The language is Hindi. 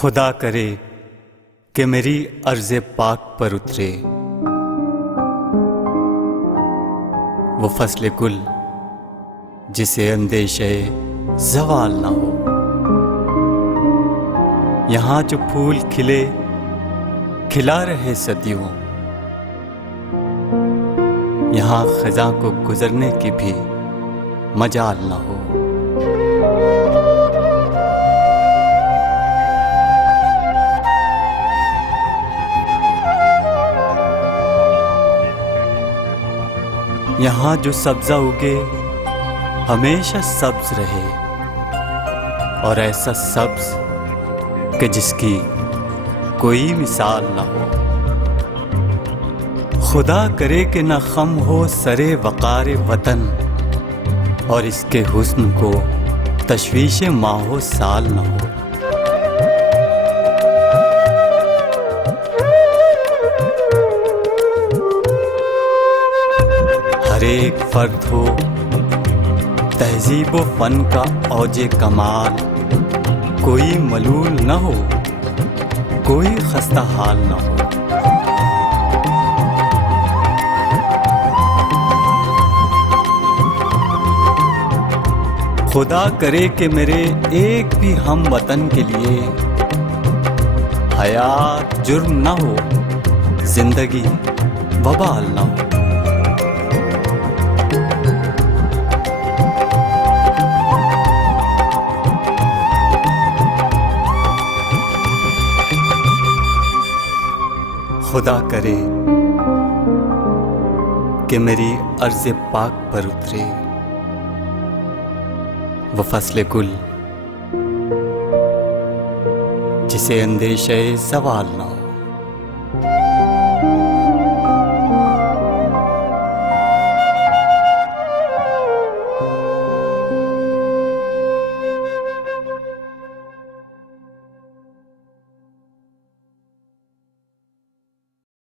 खुदा करे कि मेरी अर्ज़ पाक पर उतरे वो फसले गुल जिसे अंदेशे ज़वाल ना हो। यहाँ जो फूल खिले खिला रहे सदियों, यहाँ ख़ज़ां को गुज़रने की भी मजाल ना हो। यहाँ जो सब्ज़ा उगे हमेशा सब्ज़ रहे, और ऐसा सब्ज़ कि जिसकी कोई मिसाल ना हो। खुदा करे कि न ख़म हो सरे वक़ार वतन, और इसके हुस्न को तशवीश माहो साल ना हो। हर एक फर्द हो तहज़ीब व फ़न का औजे कमाल, कोई मलूल न हो, कोई खस्ता हाल न हो। खुदा करे कि मेरे एक भी हम वतन के लिए हयात जुर्म न हो, जिंदगी वबाल न हो। खुदा करे कि मेरी अर्ज़ पाक पर उतरे वो फसले गुल जिसे अंदेशे ज़वाल ना हो।